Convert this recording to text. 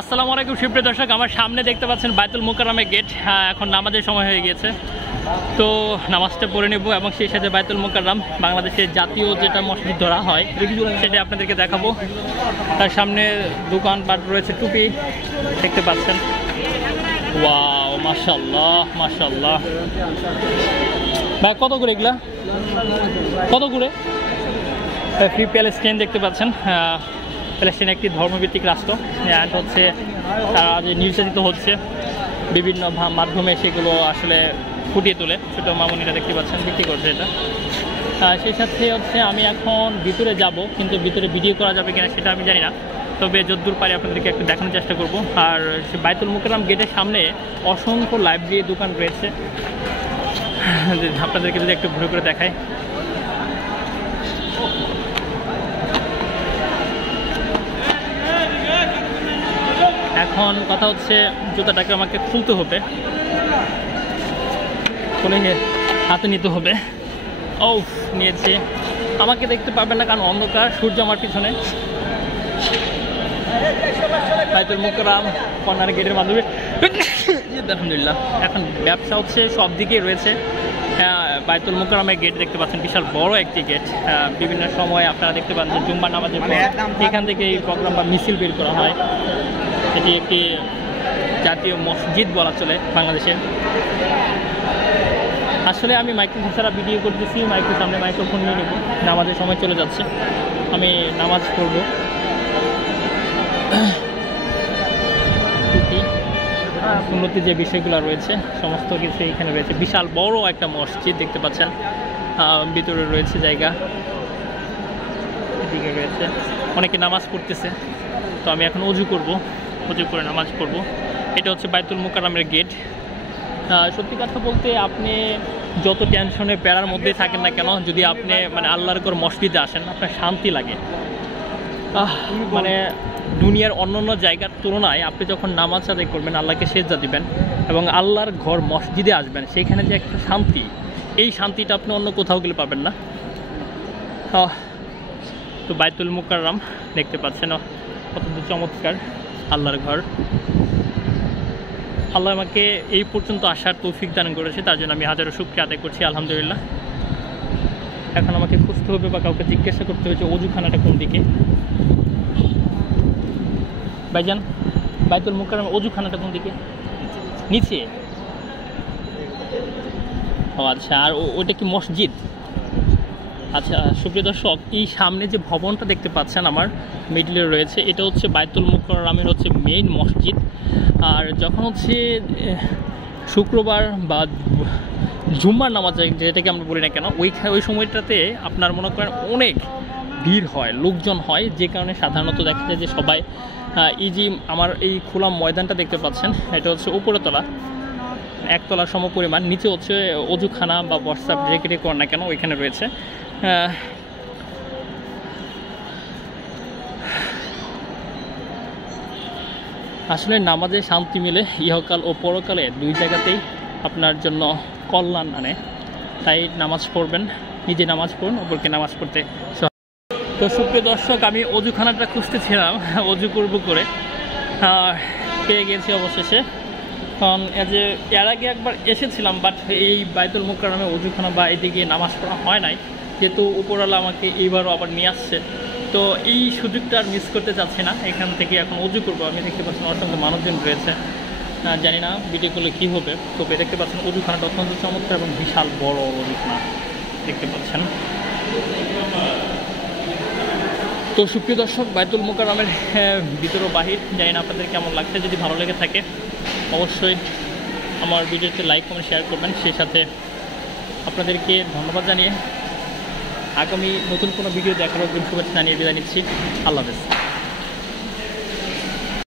আসসালামু আলাইকুম সুপ্রিয় দর্শক, আমার সামনে দেখতে পাচ্ছেন বাইতুল মুকাররমের গেট। এখন নামাজের সময় হয়ে গিয়েছে, তো নামাজটা পড়ে নেব এবং সেই সাথে বাইতুল মুকাররম বাংলাদেশের জাতীয় যেটা মসজিদ ধরা হয় সেটা আপনাদেরকে দেখাবো। তার সামনে দোকানপাট রয়েছে, টুপি দেখতে পাচ্ছেন। ওয়াও, মাশাআল্লাহ মাশাআল্লাহ। ভাই কত করে এগুলা, কত করে? ফ্রি প্যালেস্টাইন দেখতে পাচ্ছেন। প্যালেস্টাইন একটি ধর্মভিত্তিক রাষ্ট্র, অ্যান্ড হচ্ছে তারা যে নির্যাতিত হচ্ছে বিভিন্ন মাধ্যমে সেগুলো আসলে ফুটিয়ে তোলে। ছোটো মামুনিরা দেখতে পাচ্ছেন বিক্রি করছে এটা। সেই সাথে হচ্ছে আমি এখন ভিতরে যাব, কিন্তু ভিতরে ভিডিও করা যাবে কিনা সেটা আমি জানি না, তবে যতদূর পারি আপনাদেরকে একটু দেখানোর চেষ্টা করব। আর বাইতুল মুকাররম গেটের সামনে অসংখ্য লাইব্রেরি দোকান রয়েছে, আপনাদেরকে যদি একটু ঘুরে করে দেখায়। এখন কথা হচ্ছে জুতাটাকে আমাকে খুলতে হবে, খুলে হাতে নিতে হবে। ও নিয়েছি, আমাকে দেখতে পাবেন না কারণ অন্ধকার, সূর্য আমার পিছনে। বাইতুল মুকাররম কর্নার গেটের মাধ্যমে আলহামদুলিল্লাহ এখন ব্যবসা হচ্ছে সব দিকেই রয়েছে। বাইতুল মুকাররমের গেট দেখতে পাচ্ছেন, বিশাল বড় একটি গেট। বিভিন্ন সময় আপনারা দেখতে পান যে জুম্মার নামাজের পর এখান থেকে এই প্রোগ্রাম বা মিছিল বের করা হয়। এটি একটি জাতীয় মসজিদ বলা চলে বাংলাদেশের। আসলে আমি মাইক্রোফোন ছাড়া ভিডিও করতেছি, সামনে মাইক্রোফোন নিয়ে নেব। নামাজের সময় চলে যাচ্ছে, আমি নামাজ পড়ব। উন্নতি যে বিষয়গুলো রয়েছে সমস্ত কিছু এখানে রয়েছে। বিশাল বড় একটা মসজিদ দেখতে পাচ্ছেন, ভিতরে রয়েছে জায়গা, এদিকে রয়েছে অনেকে নামাজ পড়তেছে। তো আমি এখন অজু করব, অজু করে নামাজ পড়ব। এটা হচ্ছে বাইতুল মুকাররমের গেট। সত্যি কথা বলতে আপনি যত টেনশনে প্যারার মধ্যেই থাকেন না কেন, যদি আপনি আল্লাহর ঘর মসজিদে আসেন আপনার শান্তি লাগে। দুনিয়ার অন্যান্য জায়গার তুলনায় আপনি যখন নামাজ আদায় করবেন, আল্লাহকে সেজদা দিবেন এবং আল্লাহর ঘর মসজিদে আসবেন, সেখানে যে একটা শান্তি, এই শান্তিটা আপনি অন্য কোথাও গেলে পাবেন না। তো বাইতুল মুকাররম দেখতে পাচ্ছেন কত চমৎকার আল্লাহর ঘর। আল্লাহ আমাকে এই পর্যন্ত আসার তৌফিক দান করেছে, তার জন্য আমি হাজারো শুকরিয়া আদায় করছি আলহামদুলিল্লাহ। এখন আমাকে খুঁজতে হবে বা কাউকে জিজ্ঞাসা করতে হয়েছে অজুখানাটা কোন দিকে। ভাইজান, বাইতুল মুকাররমের অজুখানাটা কোন দিকে? নিচে? ও আচ্ছা, আর ওইটা কি মসজিদ? আচ্ছা সুপ্রিয় দর্শক, এই সামনে যে ভবনটা দেখতে পাচ্ছেন আমার মিডলে রয়েছে, এটা হচ্ছে বাইতুল মুকাররমের হচ্ছে মেইন মসজিদ। আর যখন হচ্ছে শুক্রবার বা জুম্মার নামাজ যেটাকে আমরা বলি না কেন, ওই সময়টাতে আপনার মনে করেন অনেক ভিড় হয়, লোকজন হয়, যে কারণে সাধারণত দেখা যায় যে সবাই এই যে আমার এই খোলা ময়দানটা দেখতে পাচ্ছেন, এটা হচ্ছে উপরে তলা, একতলার সম পরিমাণ, নিচে হচ্ছে অজুখানা বা হোয়াটসঅ্যাপ রেখে কর না কেন ওইখানে রয়েছে। আসলে নামাজে শান্তি মিলে ইহকাল ও পরকালে দুই জায়গাতেই আপনার জন্য কল্যাণ আনে, তাই নামাজ পড়বেন, নিজে নামাজ পড়ুন, অপরকে নামাজ পড়তে। তো সুপ্রিয় দর্শক, আমি অজুখানাটা খুঁজতেছিলাম অজু করব করে, পেয়ে গেছি অবশেষে। কারণ এর আগে একবার এসেছিলাম, বাট এই বাইতুল মুকাররমে অজুখানা বা এদিকে নামাজ পড়া হয় নাই, যেহেতু উপরওয়ালা আমাকে এইবারও আবার নিয়ে আসছে, তো এই সুযোগটা আর মিস করতে চাচ্ছি না। এখান থেকে এখন অজু করবো। আমি দেখতে পাচ্ছেন অসংখ্য মানুষজন রয়েছে, জানি না ভিডিও করলে কী হবে, তবে দেখতে পাচ্ছেন অজুখানাটা অত্যন্ত চমৎকার এবং বিশাল বড় অজুখানা দেখতে পাচ্ছেন। তো সুপ্রিয় দর্শক, বাইতুল মুকাররমের ভিতর ও বাহির জানি না আপনাদের কেমন লাগছে। যদি ভালো লেগে থাকে অবশ্যই আমার ভিডিওতে লাইক কমেন্ট শেয়ার করবেন। সেই সাথে আপনাদেরকে ধন্যবাদ জানিয়ে আগামী নতুন কোনো ভিডিও দেখার শুভেচ্ছা জানিয়ে বিদায় নিচ্ছি। আল্লাহ হাফেজ।